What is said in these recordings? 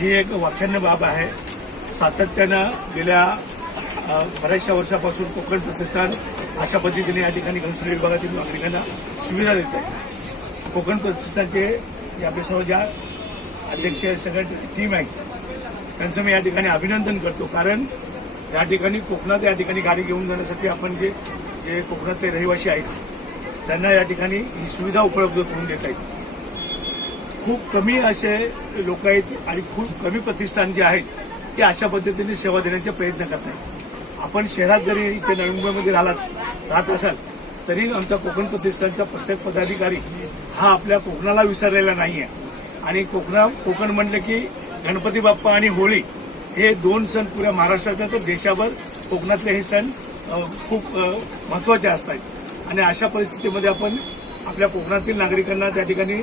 ही एक वाख्यान्य बाब आहे। सातत्यानं गेल्या बऱ्याचशा वर्षापासून कोकण प्रतिष्ठान अशा पद्धतीने या ठिकाणी घनसोली विभागातील नागरिकांना सुविधा देत आहे। कोकण प्रतिष्ठानचे आपले सर्व ज्या अध्यक्ष सगळ्या टीम आहे त्यांचं मी या ठिकाणी अभिनंदन करतो, कारण या ठिकाणी कोकणात या ठिकाणी गाडी घेऊन जाण्यासाठी आपण जे कोकणातले रहिवासी आहेत त्यांना या ठिकाणी ही सुविधा उपलब्ध करून देत आहेत। खूप कमी असे लोक आहेत आणि खूप कमी प्रतिष्ठान जे आहेत ते अशा पद्धतीने सेवा देण्याचे प्रयत्न करत आहेत। आपण शहरात जरी इथे नवी मुंबईमध्ये राहत असाल तरी आमचा कोकण प्रतिष्ठानचा प्रत्येक पदाधिकारी हा आपल्या कोकणाला विसरलेला नाहीये आणि कोकण म्हणलं की गणपती बाप्पा आणि होळी हे दोन सण पुऱ्या महाराष्ट्रात तर देशाभर कोकणातले हे सण खूप महत्त्वाचे असतात आणि अशा परिस्थितीमध्ये आपण आपल्या कोकणातील नागरिकांना त्या ठिकाणी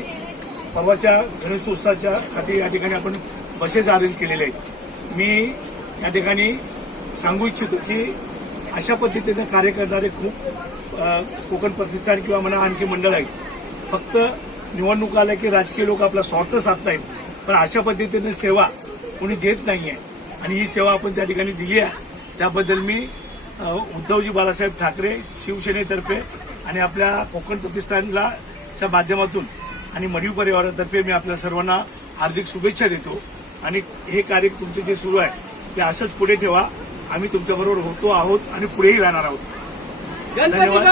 परवाच्या गणेशोत्सवाच्या साठी या ठिकाणी आपण बसेस अरेंज केलेले आहेत। मी या ठिकाणी सांगू इच्छितो की अशा पद्धतीने कार्य करणारे खूप कोकण प्रतिष्ठान किंवा म्हणा आणखी मंडळ आहेत। फक्त निवडणूक आल्या की राजकीय लोक आपला स्वार्थ साधतायत, पण अशा पद्धतीने सेवा कोणी देत नाहीये आणि ही सेवा आपण त्या ठिकाणी दिली आहे। त्याबद्दल मी उद्धवजी बाळासाहेब ठाकरे शिवसेनेतर्फे आणि आपल्या कोकण प्रतिष्ठानला च्या माध्यमातून आणि मढी परिवारातर्फे मी आपल्या सर्वांना हार्दिक शुभेच्छा देतो आणि हे कार्य तुमचे जे सुरू आहे ते असंच पुढे ठेवा। आम्ही तुमच्याबरोबर होतो आहोत आणि पुढेही राहणार आहोत। धन्यवाद।